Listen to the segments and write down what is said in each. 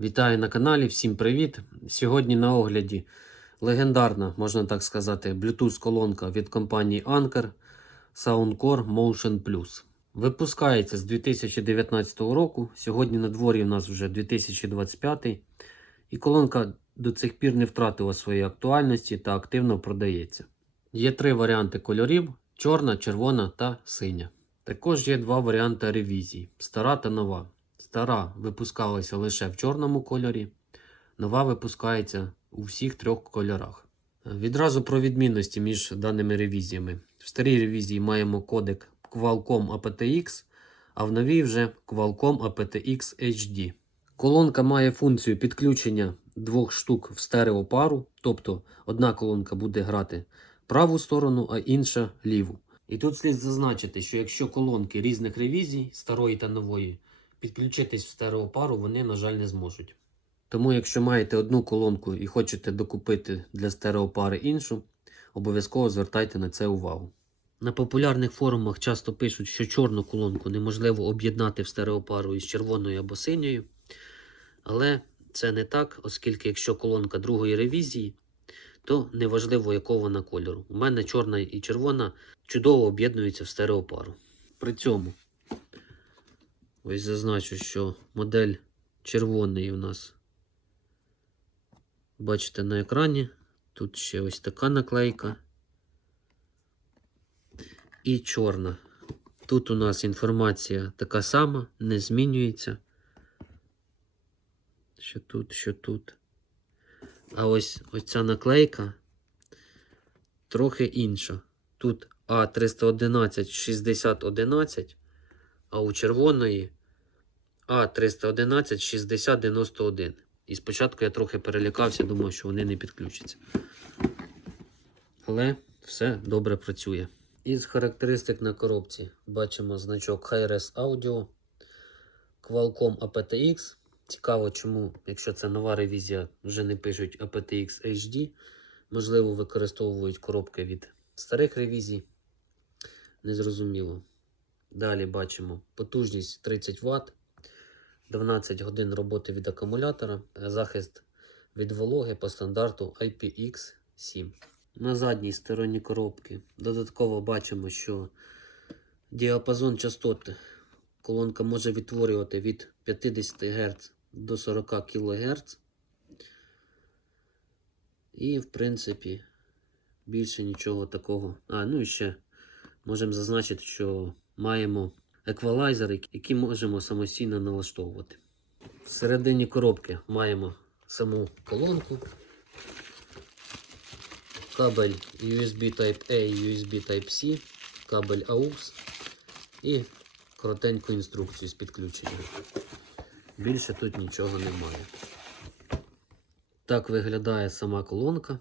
Вітаю на каналі, всім привіт! Сьогодні на огляді легендарна, можна так сказати, Bluetooth-колонка від компанії Anker Soundcore Motion Plus. Випускається з 2019 року, сьогодні на дворі у нас вже 2025 і колонка до цих пір не втратила своєї актуальності та активно продається. Є три варіанти кольорів: чорна, червона та синя. Також є два варіанти ревізії: стара та нова. Стара випускалася лише в чорному кольорі, нова випускається у всіх трьох кольорах. Відразу про відмінності між даними ревізіями. В старій ревізії маємо кодек Qualcomm aptX, а в новій вже Qualcomm aptX HD. Колонка має функцію підключення двох штук в стереопару, тобто одна колонка буде грати праву сторону, а інша ліву. І тут слід зазначити, що якщо колонки різних ревізій, старої та нової, підключитись в стереопару вони, на жаль, не зможуть. Тому, якщо маєте одну колонку і хочете докупити для стереопари іншу, обов'язково звертайте на це увагу. На популярних форумах часто пишуть, що чорну колонку неможливо об'єднати в стереопару із червоною або синьою. Але це не так, оскільки якщо колонка другої ревізії, то неважливо якого вона кольору. У мене чорна і червона чудово об'єднуються в стереопару. При цьому ось зазначу, що модель червоної у нас, бачите на екрані, тут ще ось така наклейка. І чорна. Тут у нас інформація така сама, не змінюється. Що тут, що тут. А ось ця наклейка трохи інша. Тут А311-6011, а у червоної А311-6091. І спочатку я трохи перелякався, думав, що вони не підключаться. Але все добре працює. Із характеристик на коробці бачимо значок Hi-Res Audio, Qualcomm aptX. Цікаво, чому, якщо це нова ревізія, вже не пишуть aptX HD. Можливо, використовують коробки від старих ревізій. Незрозуміло. Далі бачимо потужність 30 Вт, 12 годин роботи від акумулятора, захист від вологи по стандарту IPX7. На задній стороні коробки додатково бачимо, що діапазон частот колонка може відтворювати від 50 Гц до 40 кГц. І, в принципі, більше нічого такого. Ну і ще можемо зазначити, що маємо еквалайзер, який можемо самостійно налаштовувати. Всередині коробки маємо саму колонку, кабель USB Type-A і USB Type-C, кабель AUX і коротеньку інструкцію з підключенням. Більше тут нічого немає. Так виглядає сама колонка.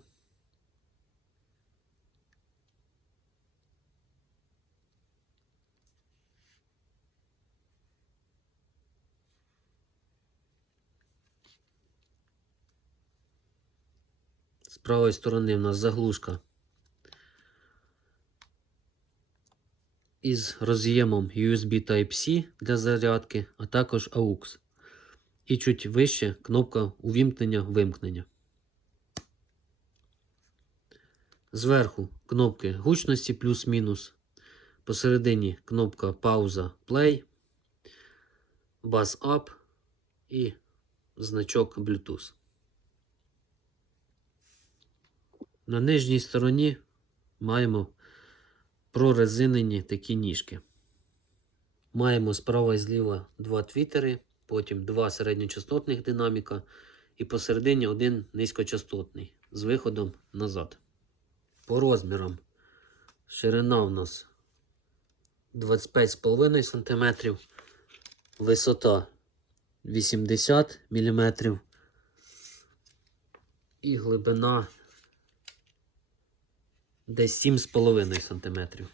З правої сторони в нас заглушка із роз'ємом USB Type-C для зарядки, а також AUX. І чуть вище кнопка увімкнення-вимкнення. Зверху кнопки гучності плюс-мінус. Посередині кнопка пауза play, bass up і значок Bluetooth. На нижній стороні маємо прорезинені такі ніжки. Маємо справа і зліва два твітери, потім два середньочастотних динаміка і посередині один низькочастотний з виходом назад. По розмірам ширина у нас 25,5 см, висота 80 мм і глибина десь 7,5 см.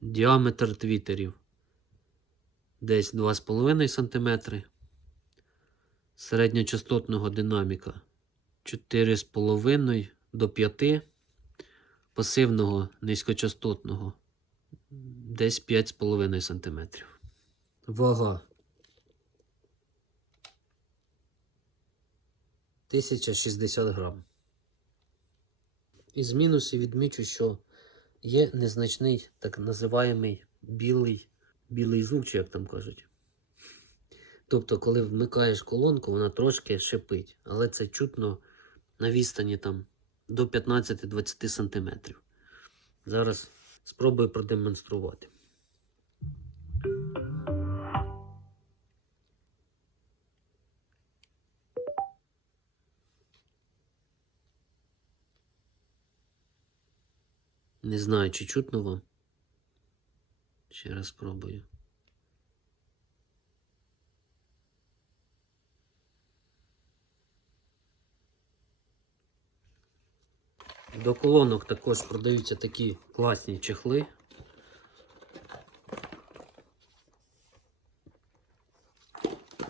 Діаметр твітерів десь 2,5 см. Середньочастотного динаміка 4,5 до 5. Пасивного низькочастотного десь 5,5 см. Вага 1060 грам. Із мінусів відмічу, що є незначний так називаємий білий звук, чи як там кажуть. Тобто, коли вмикаєш колонку, вона трошки шипить, але це чутно на відстані там до 15-20 см. Зараз спробую продемонструвати. Не знаю, чи чутно вам. Ще раз спробую. До колонок також продаються такі класні чехли.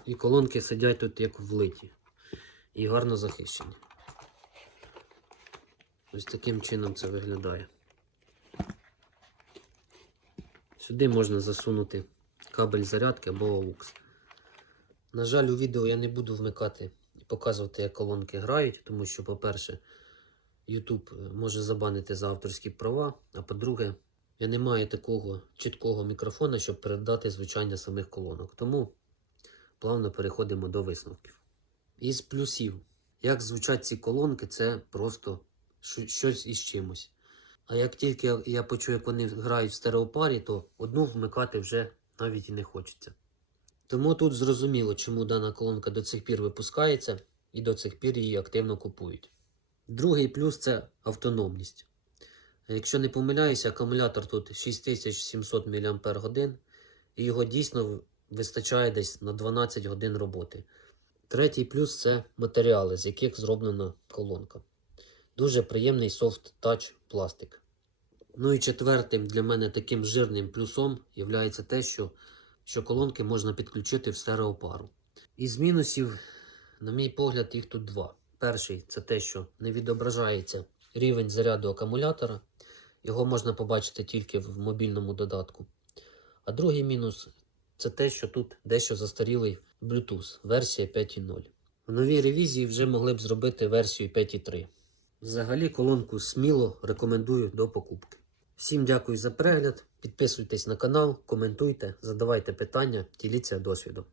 І колонки сидять тут як влиті. І гарно захищені. Ось таким чином це виглядає. Сюди можна засунути кабель зарядки або AUX. На жаль, у відео я не буду вмикати і показувати, як колонки грають, тому що, по-перше, YouTube може забанити за авторські права, а по-друге, я не маю такого чіткого мікрофона, щоб передати звучання самих колонок. Тому плавно переходимо до висновків. Із плюсів. Як звучать ці колонки, це просто щось із чимось. А як тільки я почую, як вони грають в стереопарі, то одну вмикати вже навіть і не хочеться. Тому тут зрозуміло, чому дана колонка до цих пір випускається і до цих пір її активно купують. Другий плюс – це автономність. Якщо не помиляюся, акумулятор тут 6700 мАч і його дійсно вистачає десь на 12 годин роботи. Третій плюс – це матеріали, з яких зроблена колонка. Дуже приємний софт-тач пластик. Ну і четвертим для мене таким жирним плюсом є те, що колонки можна підключити в стереопару. Із мінусів, на мій погляд, їх тут два. Перший – це те, що не відображається рівень заряду акумулятора. Його можна побачити тільки в мобільному додатку. А другий мінус – це те, що тут дещо застарілий Bluetooth, версія 5.0. В новій ревізії вже могли б зробити версію 5.3. Взагалі колонку сміло рекомендую до покупки. Всім дякую за перегляд, підписуйтесь на канал, коментуйте, задавайте питання, діліться досвідом.